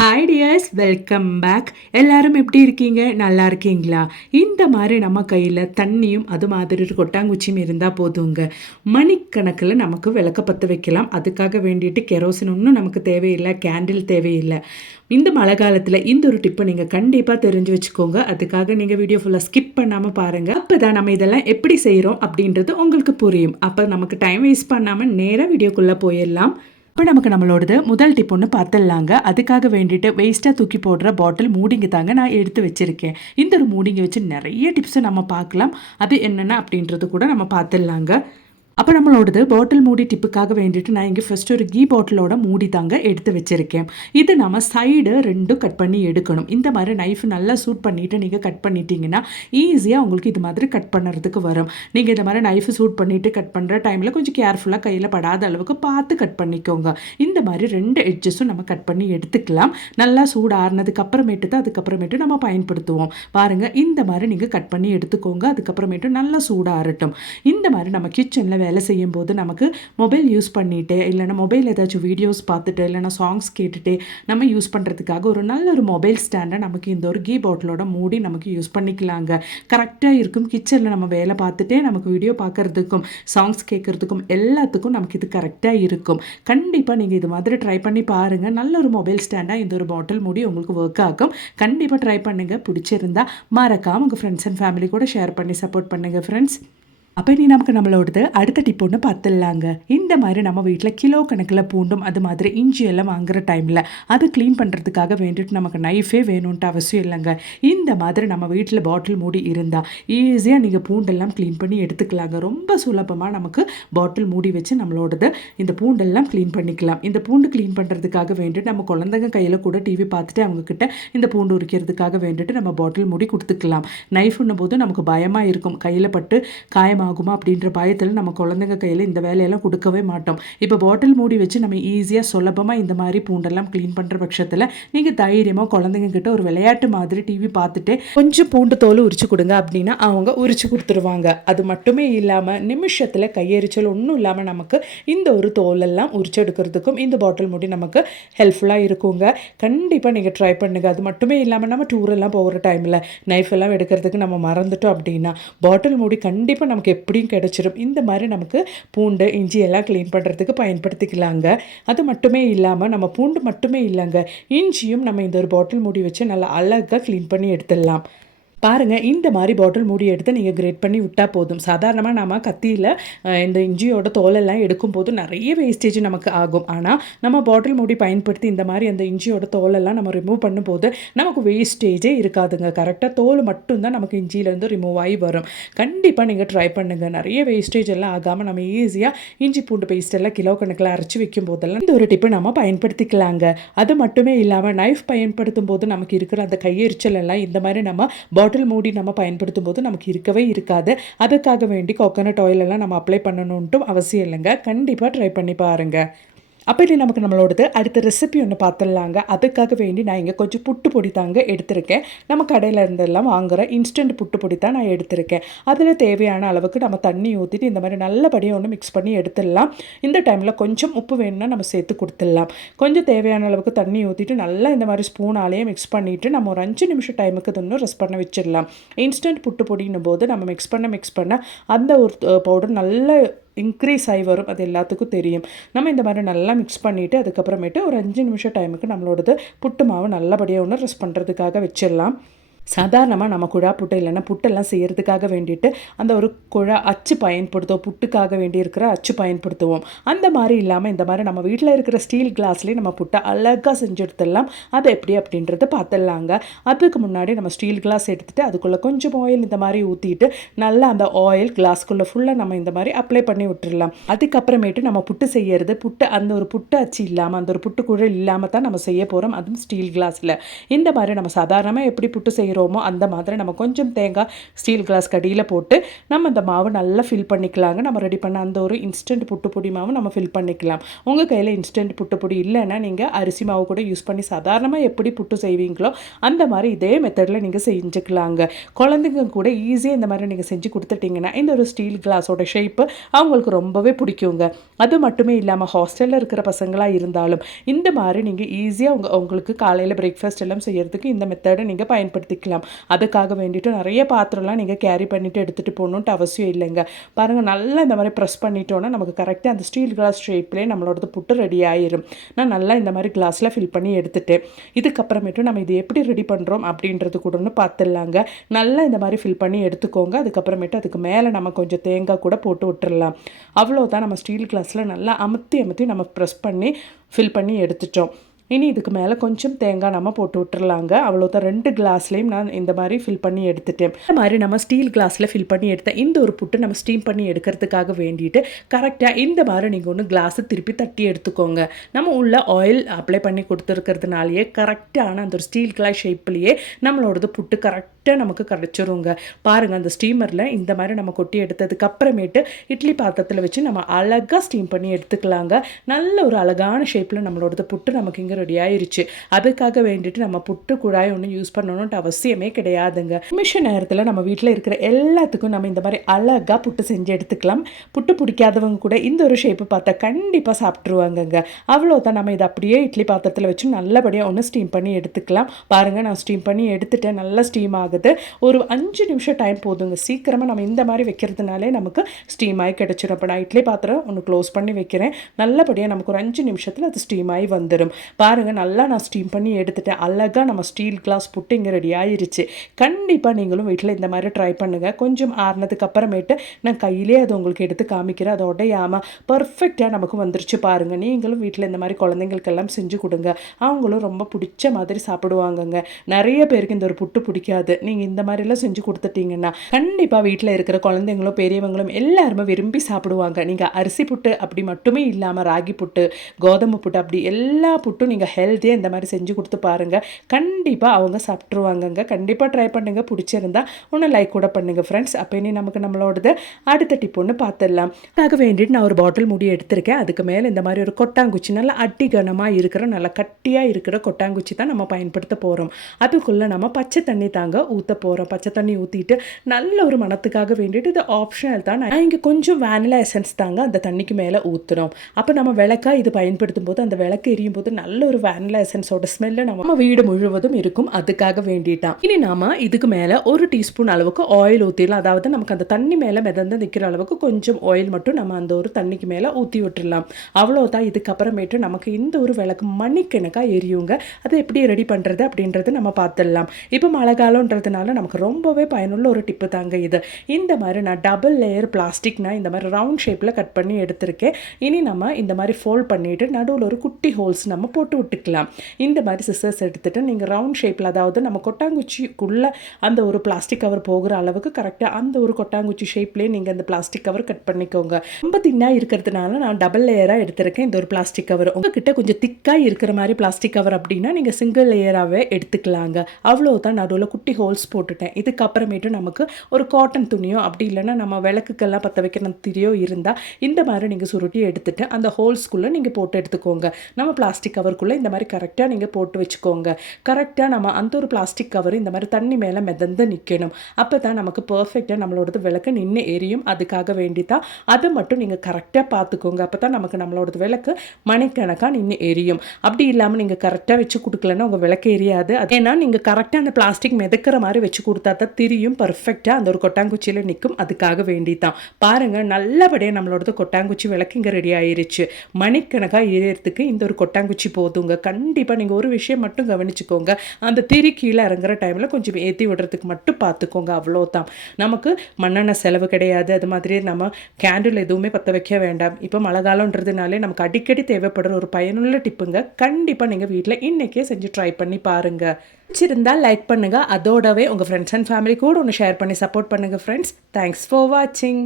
Hi tears, welcome back. எல்லாரும் எப்படி இருக்கீங்க? நல்லா இருக்கீங்களா? இந்த மாதிரி நம்ம கையில் தண்ணியும் அது மாதிரி ஒரு கொட்டாங்குச்சியும் இருந்தால் போதுங்க, மணிக்கணக்கில் நமக்கு விளக்க பற்ற வைக்கலாம். அதுக்காக வேண்டிட்டு கெரோசின் ஒன்றும் நமக்கு தேவையில்லை, கேண்டில் தேவையில்லை. இந்த மழை காலத்தில் இந்த ஒரு டிப்பை நீங்கள் கண்டிப்பாக தெரிஞ்சு வச்சுக்கோங்க. அதுக்காக நீங்கள் வீடியோ ஃபுல்லாக ஸ்கிப் பண்ணாமல் பாருங்கள். அப்போ தான் நம்ம இதெல்லாம் எப்படி செய்கிறோம் அப்படின்றது உங்களுக்கு புரியும். அப்போ நமக்கு டைம் வேஸ்ட் பண்ணாமல் நேராக வீடியோக்குள்ளே போயிடலாம். இப்போ நமக்கு நம்மளோடது முதல் டிப் ஒன்று பார்த்துடலாங்க. அதுக்காக வேண்டிட்டு வேஸ்ட்டாக தூக்கி போடுற பாட்டில் மூடிங்க தாங்க நான் எடுத்து வச்சுருக்கேன். இந்த ஒரு மூடிங்க வச்சு நிறைய டிப்ஸை நம்ம பார்க்கலாம். அது என்னென்ன அப்படின்றது கூட நம்ம பார்த்துடலாங்க. அப்போ நம்மளோடது பாட்டில் மூடி டிப்புக்காக வேண்டிட்டு நான் இங்கே ஃபஸ்ட்டு ஒரு கீ பாட்டிலோட மூடி தாங்க எடுத்து வச்சுருக்கேன். இது நம்ம சைடு ரெண்டும் கட் பண்ணி எடுக்கணும். இந்த மாதிரி நைஃப் நல்லா சூட் பண்ணிவிட்டு நீங்கள் கட் பண்ணிட்டீங்கன்னா ஈஸியாக உங்களுக்கு இது மாதிரி கட் பண்ணுறதுக்கு வரும். நீங்கள் இந்த மாதிரி நைஃப் சூட் பண்ணிவிட்டு கட் பண்ணுற டைமில் கொஞ்சம் கேர்ஃபுல்லாக கையில் படாத அளவுக்கு பார்த்து கட் பண்ணிக்கோங்க. இந்த மாதிரி ரெண்டு எட்ஜஸும் நம்ம கட் பண்ணி எடுத்துக்கலாம். நல்லா சூடு ஆறுனதுக்கு அப்புறமேட்டு தான் அதுக்கப்புறமேட்டு நம்ம பயன்படுத்துவோம். பாருங்கள், இந்த மாதிரி நீங்கள் கட் பண்ணி எடுத்துக்கோங்க. அதுக்கப்புறமேட்டு நல்லா சூடு ஆறட்டும். இந்த மாதிரி நம்ம கிச்சனில் வேலை செய்யும் போது நமக்கு மொபைல் யூஸ் பண்ணிட்டு இல்லைனா மொபைல் ஏதாச்சும் வீடியோஸ் பார்த்துட்டு இல்லைனா சாங்ஸ் கேட்டுட்டு நம்ம யூஸ் பண்ணுறதுக்காக ஒரு நல்ல ஒரு மொபைல் ஸ்டாண்டை நமக்கு இந்த ஒரு கீ பாட்டிலோட மூடி நமக்கு யூஸ் பண்ணிக்கலாங்க. கரெக்டாக இருக்கும். கிச்சனில் நம்ம வேலை பார்த்துட்டே நமக்கு வீடியோ பார்க்குறதுக்கும் சாங்ஸ் கேட்குறதுக்கும் எல்லாத்துக்கும் நமக்கு இது கரெக்டாக இருக்கும். கண்டிப்பாக நீங்கள் இது மாதிரி ட்ரை பண்ணி பாருங்கள். நல்ல ஒரு மொபைல் ஸ்டாண்டாக இந்த ஒரு பாட்டில் மூடி உங்களுக்கு ஒர்க் ஆகும். கண்டிப்பாக ட்ரை பண்ணுங்கள். பிடிச்சிருந்தா மறக்காமல் உங்கள் ஃப்ரெண்ட்ஸ் அண்ட் ஃபேமிலி கூட ஷேர் பண்ணி சப்போர்ட் பண்ணுங்கள் ஃப்ரெண்ட்ஸ். அப்போ நீ நமக்கு நம்மளோடது அடுத்த டிப் ஒன்று பார்த்துடலாங்க. இந்த மாதிரி நம்ம வீட்டில் கிலோ கணக்கில் பூண்டும் அது மாதிரி இஞ்சி எல்லாம் வாங்குகிற டைமில் அது க்ளீன் பண்ணுறதுக்காக வேண்டிட்டு நமக்கு நைஃபே வேணும்ன்ட்டு அவசியம் இல்லைங்க. இந்த மாதிரி நம்ம வீட்டில் பாட்டில் மூடி இருந்தால் ஈஸியாக நீங்கள் பூண்டெல்லாம் க்ளீன் பண்ணி எடுத்துக்கலாங்க. ரொம்ப சுலபமாக நமக்கு பாட்டில் மூடி வச்சு நம்மளோடது இந்த பூண்டெல்லாம் க்ளீன் பண்ணிக்கலாம். இந்த பூண்டு க்ளீன் பண்ணுறதுக்காக வேண்டிட்டு நம்ம குழந்தைங்க கையில் கூட டிவி பார்த்துட்டு அவங்கக்கிட்ட இந்த பூண்டு உரிக்கிறதுக்காக வேண்டிட்டு நம்ம பாட்டில் மூடி கொடுத்துக்கலாம். நைஃப்னும் போது நமக்கு பயமாக இருக்கும், கையில் பட்டு காயமாக ஆகுமா அப்படின்ற பயத்தில் நம்ம குழந்தைங்க கையில் இந்த வேலையெல்லாம் கொடுக்கவே மாட்டோம். இப்போ பாட்டில் மூடி வச்சு நம்ம ஈஸியாக சுலபமாக இந்த மாதிரி பூண்டெல்லாம் க்ளீன் பண்ணுற பட்சத்தில் நீங்கள் தைரியமாக குழந்தைங்க கிட்ட ஒரு விளையாட்டு மாதிரி டிவி பார்த்துட்டு கொஞ்சம் பூண்டு தோல் உரிச்சு கொடுங்க அப்படின்னா அவங்க உரிச்சு கொடுத்துருவாங்க. அது மட்டுமே இல்லாமல் நிமிஷத்தில் கையெரிச்சல் ஒன்றும் இல்லாமல் நமக்கு இந்த ஒரு தோலெல்லாம் உரிச்சு எடுக்கிறதுக்கும் இந்த பாட்டில் மூடி நமக்கு ஹெல்ப்ஃபுல்லாக இருக்குங்க. கண்டிப்பாக நீங்கள் ட்ரை பண்ணுங்கள். அது மட்டுமே இல்லாமல் நம்ம டூரெல்லாம் போகிற டைமில் நைஃப் எல்லாம் எடுக்கிறதுக்கு நம்ம மறந்துட்டோம் அப்படின்னா பாட்டில் மூடி கண்டிப்பாக நமக்கு எப்படியும் கிடைச்சிடும். இந்த மாதிரி நமக்கு பூண்டு இஞ்சி எல்லாம் க்ளீன் பண்ணுறதுக்கு பயன்படுத்திக்கலாங்க. அது மட்டுமே இல்லாமல் நம்ம பூண்டு மட்டுமே இல்லைங்க, இஞ்சியும் நம்ம இந்த ஒரு பாட்டில் மூடி வச்சு நல்லா அழகாக க்ளீன் பண்ணி எடுத்துடலாம். பாருங்கள், இந்த மாதிரி பாட்டில் மூடி எடுத்து நீங்கள் கிரேட் பண்ணி விட்டால் போதும். சாதாரணமாக நம்ம கத்தியில் இந்த இஞ்சியோட தோலெல்லாம் எடுக்கும்போது நிறைய வேஸ்டேஜ் நமக்கு ஆகும். ஆனால் நம்ம பாட்டில் மூடி பயன்படுத்தி இந்த மாதிரி அந்த இஞ்சியோட தோலெல்லாம் நம்ம ரிமூவ் பண்ணும்போது நமக்கு வேஸ்டேஜே இருக்காதுங்க. கரெக்டாக தோல் மட்டும்தான் நமக்கு இஞ்சியிலேருந்து ரிமூவ் ஆகி வரும். கண்டிப்பாக நீங்கள் ட்ரை பண்ணுங்கள். நிறைய வேஸ்டேஜ் எல்லாம் ஆகாமல் நம்ம ஈஸியாக இஞ்சி பூண்டு பேஸ்ட் எல்லாம் கிலோ கணக்கில் அரைச்சி வைக்கும் போதெல்லாம் இந்த ஒரு டிப்பு நம்ம பயன்படுத்திக்கலாங்க. அது மட்டுமே இல்லாமல் நைஃப் பயன்படுத்தும் போது நமக்கு இருக்கிற அந்த கையெரிச்சல் எல்லாம் இந்த மாதிரி நம்ம பாட்டில் மூடி நம்ம பயன்படுத்தும் போது நமக்கு இருக்கவே இருக்காது. அதுக்காக வேண்டி கோகோனட் ஆயில் எல்லாம் நம்ம அப்ளை பண்ணணுன்ட்டும் அவசியம் இல்லைங்க. கண்டிப்பாக ட்ரை பண்ணி பாருங்கள். அப்படி நமக்கு நம்மளோடது அடுத்த ரெசிபி ஒன்று பார்த்துடலாங்க. அதுக்காக வேண்டி நான் இங்கே கொஞ்சம் புட்டு பொடி தாங்க எடுத்திருக்கேன். நம்ம கடையில் இருந்தெல்லாம் வாங்குகிற இன்ஸ்டன்ட் புட்டு பொடி தான் நான் எடுத்திருக்கேன். அதில் தேவையான அளவுக்கு நம்ம தண்ணி ஊற்றிட்டு இந்த மாதிரி நல்லபடியாக ஒன்று மிக்ஸ் பண்ணி எடுத்துடலாம். இந்த டைமில் கொஞ்சம் உப்பு வேணும்னா நம்ம சேர்த்து கொடுத்துடலாம். கொஞ்சம் தேவையான அளவுக்கு தண்ணி ஊற்றிட்டு நல்லா இந்த மாதிரி ஸ்பூனாலேயே மிக்ஸ் பண்ணிவிட்டு நம்ம ஒரு 5 நிமிஷம் டைமுக்கு இன்னும் ரெஸ்ட் பண்ண வச்சிடலாம். இன்ஸ்டன்ட் புட்டு பொடின்னும் போது நம்ம மிக்ஸ் பண்ண அந்த ஒரு பவுடர் நல்ல இன்க்ரீஸ் ஆகி வரும். அது எல்லாத்துக்கும் தெரியும். நம்ம இந்த மாதிரி நல்லா மிக்ஸ் பண்ணிவிட்டு அதுக்கப்புறமேட்டு ஒரு 5 நிமிஷம் டைமுக்கு நம்மளோடது புட்டு மாவு நல்லபடியாக ஒன்று ரெஸ்ட் பண்ணுறதுக்காக வச்சிடலாம். சாதாரணமாக நம்ம குழா புட்டு இல்லைன்னா புட்டெல்லாம் செய்கிறதுக்காக வேண்டிட்டு அந்த ஒரு குழா அச்சு பயன்படுத்துவோம். புட்டுக்காக வேண்டி இருக்கிற அச்சு பயன்படுத்துவோம். அந்த மாதிரி இல்லாமல் இந்த மாதிரி நம்ம வீட்டில் இருக்கிற ஸ்டீல் கிளாஸ்லேயே நம்ம புட்டை அழகாக செஞ்சு எடுத்துடலாம். அது எப்படி அப்படின்றத பார்த்துடலாங்க. அதுக்கு முன்னாடி நம்ம ஸ்டீல் கிளாஸ் எடுத்துகிட்டு அதுக்குள்ளே கொஞ்சம் ஆயில் இந்த மாதிரி ஊற்றிட்டு நல்லா அந்த ஆயில் கிளாஸ்க்குள்ளே ஃபுல்லாக நம்ம இந்த மாதிரி அப்ளை பண்ணி விட்டுடலாம். அதுக்கப்புறமேட்டு நம்ம புட்டு செய்கிறது அந்த ஒரு புட்டு அச்சு இல்லாமல் அந்த ஒரு புட்டு குழல் இல்லாமல் தான் நம்ம செய்ய போகிறோம். அதுவும் ஸ்டீல் கிளாஸில். இந்த மாதிரி நம்ம சாதாரணமாக எப்படி புட்டு செய்கிறோம் செய்கிறோமோ அந்த மாதிரி நம்ம கொஞ்சம் தேங்காய் ஸ்டீல் கிளாஸ் கடியில் போட்டு நம்ம அந்த மாவு நல்லா ஃபில் பண்ணிக்கலாங்க. நம்ம ரெடி பண்ண அந்த ஒரு இன்ஸ்டன்ட் புட்டுப்பொடி மாவு நம்ம ஃபில் பண்ணிக்கலாம். உங்கள் கையில் இன்ஸ்டன்ட் புட்டுப்பொடி இல்லைன்னா நீங்கள் அரிசி மாவு கூட யூஸ் பண்ணி சாதாரணமாக எப்படி புட்டு செய்வீங்களோ அந்த மாதிரி இதே மெத்தடில் நீங்கள் செஞ்சுக்கலாங்க. குழந்தைங்க கூட ஈஸியாக இந்த மாதிரி நீங்கள் செஞ்சு கொடுத்துட்டிங்கன்னா இந்த ஒரு ஸ்டீல் கிளாஸோட ஷேப்பு அவங்களுக்கு ரொம்பவே பிடிக்குங்க. அது மட்டுமே இல்லாமல் ஹாஸ்டலில் இருக்கிற பசங்களாக இருந்தாலும் இந்த மாதிரி நீங்கள் ஈஸியாக உங்களுக்கு காலையில் பிரேக்ஃபாஸ்ட் எல்லாம் செய்கிறதுக்கு இந்த மெத்தடை நீங்கள் பயன்படுத்திக்கலாம். அதுக்காக வேண்டிட்டு நிறைய பாத்திரம்லாம் நீங்கள் கேரி பண்ணிவிட்டு எடுத்துகிட்டு போகணுன்ட்டு அவசியம் இல்லைங்க. பாருங்கள், நல்லா இந்த மாதிரி ப்ரெஸ் பண்ணிட்டோன்னா நமக்கு கரெக்டாக அந்த ஸ்டீல் கிளாஸ் ஷேப்லேயே நம்மளோட புட்டு ரெடி ஆயிரும். நான் நல்லா இந்த மாதிரி கிளாஸில் ஃபில் பண்ணி எடுத்துட்டேன். இதுக்கப்புறமேட்டு நம்ம இது எப்படி ரெடி பண்ணுறோம் அப்படின்றது கூட பார்த்துடலாங்க. நல்லா இந்த மாதிரி ஃபில் பண்ணி எடுத்துக்கோங்க. அதுக்கப்புறமேட்டு அதுக்கு மேலே நம்ம கொஞ்சம் தேங்காய் கூட போட்டு விட்டுறலாம். அவ்வளோதான், நம்ம ஸ்டீல் கிளாஸில் நல்லா அமுத்தி நம்ம ப்ரெஸ் பண்ணி ஃபில் பண்ணி எடுத்துட்டோம். இனி இதுக்கு மேலே கொஞ்சம் தேங்காய் நம்ம போட்டு விட்டுறலாங்க. அவ்வளோதான், 2 கிளாஸ்லேயும் நான் இந்த மாதிரி ஃபில் பண்ணி எடுத்துட்டேன். இந்த மாதிரி நம்ம ஸ்டீல் கிளாஸில் ஃபில் பண்ணி எடுத்தேன். இந்த ஒரு புட்டு நம்ம ஸ்டீம் பண்ணி எடுக்கிறதுக்காக வேண்டிட்டு கரெக்டாக இந்த மாதிரி நீங்கள் ஒன்று கிளாஸை திருப்பி தட்டி எடுத்துக்கோங்க. நம்ம உள்ள ஆயில் அப்ளை பண்ணி கொடுத்துருக்கிறதுனாலேயே கரெக்டான அந்த ஒரு ஸ்டீல் கிளாஸ் ஷேப்லேயே நம்மளோடது புட்டு கரெக்டாக நமக்கு கிடச்சிருங்க. பாருங்கள், அந்த ஸ்டீமரில் இந்த மாதிரி நம்ம கொட்டி எடுத்ததுக்கு அப்புறமேட்டு இட்லி பாத்திரத்தில் வச்சு நம்ம அழகாக ஸ்டீம் பண்ணி எடுத்துக்கலாங்க. நல்ல ஒரு அழகான ஷேப்பில் நம்மளோடது புட்டு நமக்கு இங்கே ரெடி ஆயிருச்சு. அதுக்காக வேண்டிட்டு நம்ம புட்டு குழாய் ஒன்று யூஸ் பண்ணணும்ட்டு அவசியமே கிடையாதுங்க. நிமிஷ நேரத்தில் நம்ம வீட்டில் இருக்கிற எல்லாத்துக்கும் நம்ம இந்த மாதிரி அழகாக புட்டு செஞ்சு எடுத்துக்கலாம். புட்டு பிடிக்காதவங்க கூட இந்த ஒரு ஷேப்பு பார்த்தா கண்டிப்பாக சாப்பிட்ருவாங்கங்க. அவ்வளோதான், நம்ம இதை அப்படியே இட்லி பாத்திரத்தில் வச்சு நல்லபடியாக ஒன்று ஸ்டீம் பண்ணி எடுத்துக்கலாம். பாருங்கள், நான் ஸ்டீம் பண்ணி எடுத்துட்டேன். நல்லா ஸ்டீம் ஆகுது. ஒரு 5 நிமிஷம் டைம் போதுங்க. சீக்கிரமாக நம்ம இந்த மாதிரி வைக்கிறதுனாலே நமக்கு ஸ்டீம் ஆகி கிடச்சிடும். அப்போ நான் இட்லி பாத்திரம் ஒன்று க்ளோஸ் பண்ணி வைக்கிறேன். நல்லபடியாக நமக்கு ஒரு 5 நிமிஷத்தில் அது ஸ்டீம் ஆகி வந்துடும். பாருங்கள், நல்லா நான் ஸ்டீம் பண்ணி எடுத்துட்டேன். அழகாக நம்ம ஸ்டீல் கிளாஸ் புட்டு இங்கே ரெடி ஆயிருச்சு. கண்டிப்பாக நீங்களும் வீட்டில் இந்த மாதிரி ட்ரை பண்ணுங்கள். கொஞ்சம் ஆறுனதுக்கு அப்புறமேட்டு நான் கையிலே அது உங்களுக்கு எடுத்து காமிக்கிறேன். அதை உடையாமல் பர்ஃபெக்டாக நமக்கு வந்துருச்சு. பாருங்கள், நீங்களும் வீட்டில் இந்த மாதிரி குழந்தைங்களுக்கெல்லாம் செஞ்சு கொடுங்க. அவங்களும் ரொம்ப பிடிச்ச மாதிரி சாப்பிடுவாங்கங்க. நிறைய பேருக்கு இந்த ஒரு புட்டு பிடிக்காது. நீங்கள் இந்த மாதிரிலாம் செஞ்சு கொடுத்துட்டீங்கன்னா கண்டிப்பாக வீட்டில் இருக்கிற குழந்தைங்களும் பெரியவங்களும் எல்லாருமே விரும்பி சாப்பிடுவாங்க. நீங்கள் அரிசி புட்டு அப்படி மட்டுமே இல்லாமல் ராகி புட்டு, கோதுமை புட்டு, அப்படி எல்லா புட்டும் நீங்கள் ஹெல்த்தியாக இந்த மாதிரி செஞ்சு கொடுத்து பாருங்கள். கண்டிப்பாக அவங்க சாப்பிட்ருவாங்கங்க. கண்டிப்பாக ட்ரை பண்ணுங்கள். பிடிச்சிருந்தா ஒன்று லைக் கூட பண்ணுங்கள் ஃப்ரெண்ட்ஸ். அப்போ இனி நமக்கு நம்மளோடது அடுத்த டிப் ஒன்று பார்த்துடலாம். அதுக்காக வேண்டிட்டு நான் ஒரு பாட்டில் மூடி எடுத்திருக்கேன். அதுக்கு மேலே இந்த மாதிரி ஒரு கொட்டாங்குச்சி, நல்லா அட்டி கனமாக இருக்கிற நல்லா கட்டியாக இருக்கிற கொட்டாங்குச்சி தான் நம்ம பயன்படுத்த போகிறோம். அதுக்குள்ளே நம்ம பச்சை தண்ணி தாங்க ஊற்ற போகிறோம். பச்சை தண்ணி ஊற்றிட்டு நல்ல ஒரு மணத்துக்காக வேண்டிட்டு, இது ஆப்ஷனல் தான். நான் இங்கே கொஞ்சம் வேனிலா எசன்ஸ் தாங்க அந்த தண்ணிக்கு மேலே ஊற்றுறோம். அப்போ நம்ம விளக்கா இது பயன்படுத்தும் போது அந்த விளக்கு எரியும் போது நல்ல ஒரு வேனிலா எசன்ஸோட ஸ்மெல்லு நம்ம வீடு முழுவதும் இருக்கும். அதுக்காக வேண்டிட்டான். இனி நாம இதுக்கு மேலே 1 டீஸ்பூன் அளவுக்கு ஆயில் ஊற்றிடலாம். அதாவது நமக்கு அந்த தண்ணி மேலே மிதந்து நிற்கிற அளவுக்கு கொஞ்சம் ஆயில் மட்டும் நம்ம அந்த ஒரு தண்ணிக்கு மேலே ஊற்றி விட்டுடலாம். அவ்வளோதான். இதுக்கப்புறமேட்டு நமக்கு இந்த ஒரு விளக்கு மணிக்கணக்காக எரியுங்க. அதை எப்படி ரெடி பண்ணுறது அப்படின்றது நம்ம பார்த்துடலாம். இப்போ மழை காலம்ன்றதுனால நமக்கு ரொம்பவே பயனுள்ள ஒரு டிப்பு தாங்க இது. இந்த மாதிரி நான் டபுள் லேயர் பிளாஸ்டிக்னா இந்த மாதிரி ரவுண்ட் ஷேப்பில் கட் பண்ணி எடுத்திருக்கேன். இனி நம்ம இந்த மாதிரி ஃபோல்ட் பண்ணிவிட்டு நடுவில் ஒரு குட்டி ஹோல்ஸ் நம்ம போட்டு விட்டுக்கலாம். இந்த மாதிரி சிசர்ஸ் எடுத்துகிட்டு நீங்கள் ரவுண்ட் ஷேப்பில், அதாவது நம்ம கொட்டாங்குச்சிக்குள்ளே அந்த ஒரு பிளாஸ்டிக் கவர் போகிற அளவுக்கு கரெக்டாக அந்த ஒரு கொட்டாங்குச்சி ஷேப்லேயே நீங்கள் அந்த பிளாஸ்டிக் கவர் கட் பண்ணிக்கோங்க. ரொம்ப தின்னாக இருக்கிறதுனால நான் டபுள் லேயராக எடுத்திருக்கேன் இந்த ஒரு பிளாஸ்டிக் கவர். உங்ககிட்ட கொஞ்சம் திக்காக இருக்கிற மாதிரி பிளாஸ்டிக் கவர் அப்படின்னா நீங்கள் சிங்கிள் லேயராகவே எடுத்துக்கலாங்க. அவ்வளோதான், நடுவில் குட்டி ஹோல்ஸ் போட்டுட்டேன். இதுக்கப்புறமேட்டு நமக்கு ஒரு காட்டன் துணியோ அப்படி இல்லைன்னா நம்ம விளக்குக்கெல்லாம் பற்ற வைக்கிற திரியோ இருந்தால் இந்த மாதிரி நீங்கள் சுருட்டி எடுத்துகிட்டு அந்த ஹோல்ஸ்குள்ளே நீங்கள் போட்டு எடுத்துக்கோங்க. நம்ம பிளாஸ்டிக் கவருக்குள்ளே இந்த மாதிரி கரெக்டாக நீங்கள் போட்டு வச்சுக்கோங்க. கரெக்டாக நம்ம அந்த ஒரு பிளாஸ்டிக் கவர் இந்த மாதிரி தண்ணி மேலே மிதந்து நிற்கணும். அப்போ தான் நமக்கு பர்ஃபெக்டாக நம்மளோடது விளக்கு நின்று எரியும். அதுக்காக வேண்டி தான் அதை மட்டும் நீங்கள் கரெக்டாக பார்த்துக்கோங்க. அப்போ தான் நமக்கு நம்மளோடது விளக்கு மணிக்கணக்காக நின்று எரியும். அப்படி இல்லாமல் நீங்கள் கரெக்டாக வச்சு கொடுக்கலன்னா உங்கள் விளக்கு எரியாது. ஏன்னா நீங்கள் கரெக்டாக அந்த பிளாஸ்டிக் மிதக்கிற மாதிரி வச்சு கொடுத்தா தான் திரியும் பர்ஃபெக்டாக அந்த ஒரு கொட்டாங்குச்சியில் நிற்கும். அதுக்காக வேண்டி தான் பாருங்கள், நல்லபடியாக நம்மளோடது கொட்டாங்குச்சி விளக்கு இங்கே ரெடி ஆயிருச்சு. மணிக்கணக்காக எரியறதுக்கு இந்த ஒரு கொட்டாங்குச்சி போதுங்க. கண்டிப்பாக நீங்கள் ஒரு விஷயம் மட்டும் கவனிச்சுக்கோங்க, அந்த திரி கீழே இறங்குற டைமில் கொஞ்சம் ஏற்றி விடுறதுக்கு மட்டும் பார்த்துக்கோங்க. அவ்வளோதான். நமக்கு மண்ணெண்ணெய் செலவு கிடையாது. அது மாதிரியே நம்ம கேண்டில் எதுவுமே பற்ற வைக்க வேண்டாம். இப்போ மழை காலம்ன்றதுனாலே நமக்கு அடிக்கடி தேவைப்படுற ஒரு பயனுள்ள டிப்புங்க. கண்டிப்பாக நீங்கள் வீட்டில் இன்றைக்கே செஞ்சு ட்ரை பண்ணி பாருங்கள். பிடிச்சிருந்தால் லைக் பண்ணுங்கள். அதோடவே உங்கள் ஃப்ரெண்ட்ஸ் அண்ட் ஃபேமிலி கூட ஒன்று ஷேர் பண்ணி சப்போர்ட் பண்ணுங்கள் ஃப்ரெண்ட்ஸ். தேங்க்ஸ் ஃபார் வாட்சிங்.